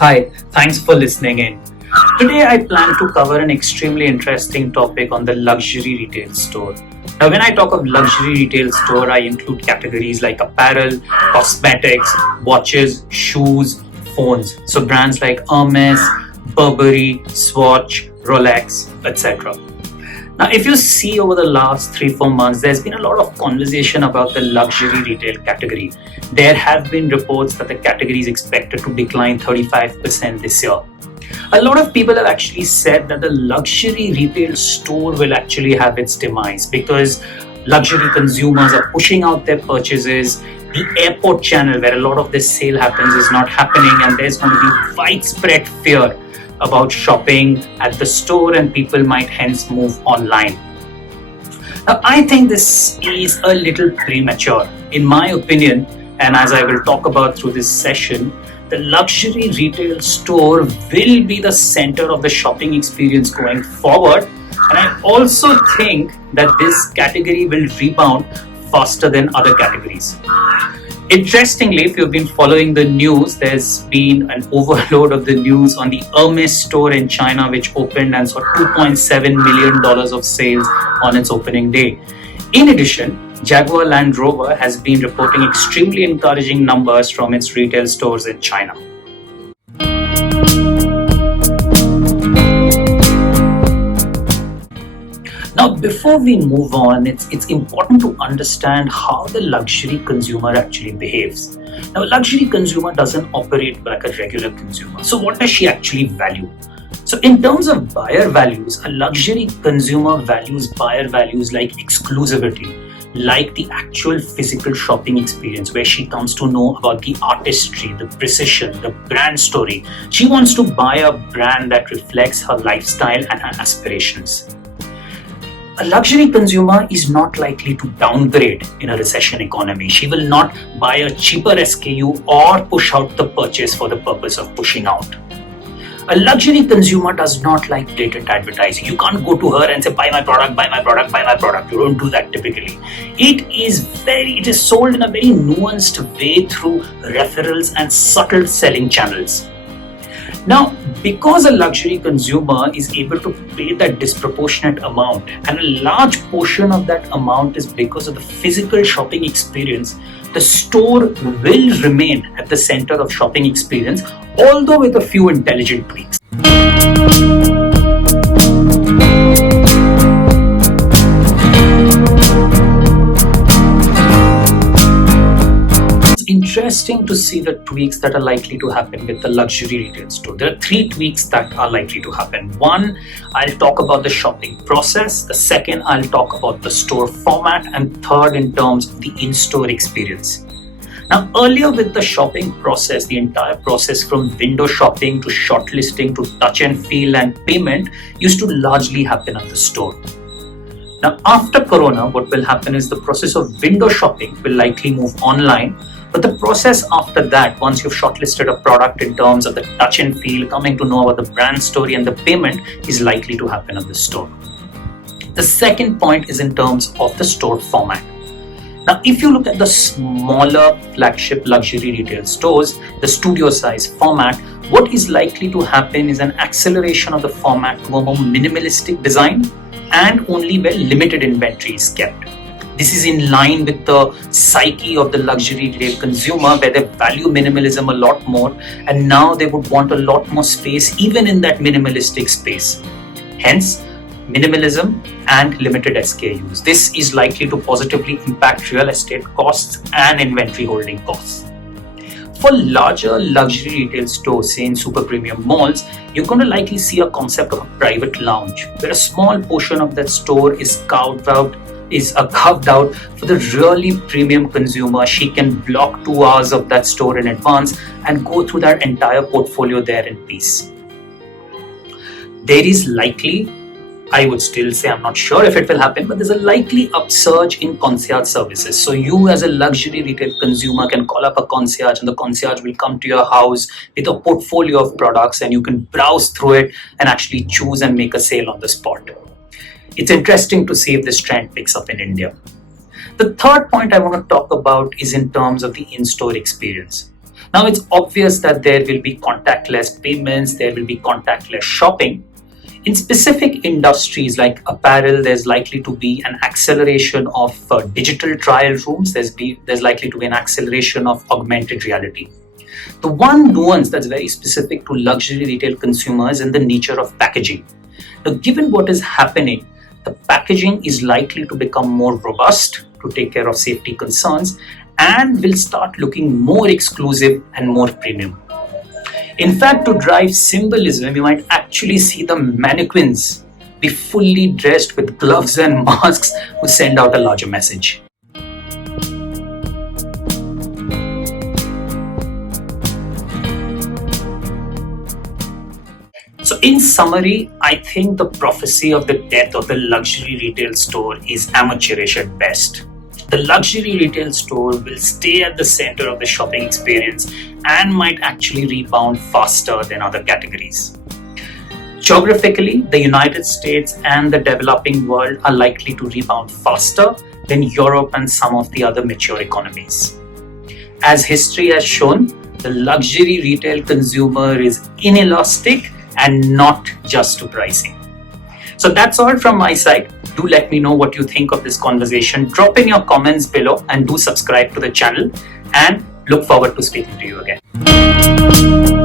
Hi, thanks for listening in. Today I plan to cover an extremely interesting topic on the luxury retail store. Now, when I talk of luxury retail store, I include categories like apparel, cosmetics, watches, shoes, phones. So brands like Hermes, Burberry, Swatch, Rolex, etc. Now, if you see over the last 3-4 months, there's been a lot of conversation about the luxury retail category. There have been reports that the category is expected to decline 35% this year. A lot of people have actually said that the luxury retail store will actually have its demise because luxury consumers are pushing out their purchases. The airport channel where a lot of this sale happens is not happening, and there's going to be widespread fear about shopping at the store, and people might hence move online. Now, I think this is a little premature. In my opinion, and as I will talk about through this session, the luxury retail store will be the center of the shopping experience going forward. And I also think that this category will rebound faster than other categories. Interestingly, if you've been following the news, there's been an overload of the news on the Hermes store in China, which opened and saw $2.7 million of sales on its opening day. In addition, Jaguar Land Rover has been reporting extremely encouraging numbers from its retail stores in China. Now, before we move on, it's important to understand how the luxury consumer actually behaves. Now, a luxury consumer doesn't operate like a regular consumer. So what does she actually value? So in terms of buyer values, a luxury consumer values buyer values like exclusivity, like the actual physical shopping experience where she comes to know about the artistry, the precision, the brand story. She wants to buy a brand that reflects her lifestyle and her aspirations. A luxury consumer is not likely to downgrade in a recession economy. She will not buy a cheaper SKU or push out the purchase for the purpose of pushing out. A luxury consumer does not like blatant advertising. You can't go to her and say, buy my product, buy my product, buy my product. You don't do that typically. It is sold in a very nuanced way through referrals and subtle selling channels. Now, because a luxury consumer is able to pay that disproportionate amount, and a large portion of that amount is because of the physical shopping experience, the store will remain at the center of shopping experience, although with a few intelligent tweaks. Interesting to see the tweaks that are likely to happen with the luxury retail store. There are 3 tweaks that are likely to happen. One, I'll talk about the shopping process. The second, I'll talk about the store format. And third, in terms of the in-store experience. Now, earlier with the shopping process, the entire process from window shopping to shortlisting to touch and feel and payment used to largely happen at the store. Now, after Corona, what will happen is the process of window shopping will likely move online. But the process after that, once you've shortlisted a product in terms of the touch and feel, coming to know about the brand story and the payment, is likely to happen at the store. The second point is in terms of the store format. Now, if you look at the smaller flagship luxury retail stores, the studio size format, what is likely to happen is an acceleration of the format to a more minimalistic design and only where limited inventory is kept. This is in line with the psyche of the luxury retail consumer, where they value minimalism a lot more, and now they would want a lot more space even in that minimalistic space. Hence, minimalism and limited SKUs. This is likely to positively impact real estate costs and inventory holding costs. For larger luxury retail stores, say in super premium malls, you're going to likely see a concept of a private lounge, where a small portion of that store is carved out for the really premium consumer. She can block 2 hours of that store in advance and go through that entire portfolio there in peace. There is likely, I would still say, I'm not sure if it will happen, but there's a likely upsurge in concierge services. So you as a luxury retail consumer can call up a concierge, and the concierge will come to your house with a portfolio of products, and you can browse through it and actually choose and make a sale on the spot. It's interesting to see if this trend picks up in India. The third point I want to talk about is in terms of the in-store experience. Now, it's obvious that there will be contactless payments, there will be contactless shopping. In specific industries like apparel, there's likely to be an acceleration of digital trial rooms. There's likely to be an acceleration of augmented reality. The one nuance that's very specific to luxury retail consumers is the nature of packaging. Now, given what is happening, the packaging is likely to become more robust to take care of safety concerns and will start looking more exclusive and more premium. In fact, to drive symbolism, you might actually see the mannequins be fully dressed with gloves and masks to send out a larger message. So in summary, I think the prophecy of the death of the luxury retail store is amateurish at best. The luxury retail store will stay at the center of the shopping experience and might actually rebound faster than other categories. Geographically, the United States and the developing world are likely to rebound faster than Europe and some of the other mature economies. As history has shown, the luxury retail consumer is inelastic and not just to pricing. So that's all from my side. Do let me know what you think of this conversation. Drop in your comments below and do subscribe to the channel, and look forward to speaking to you again.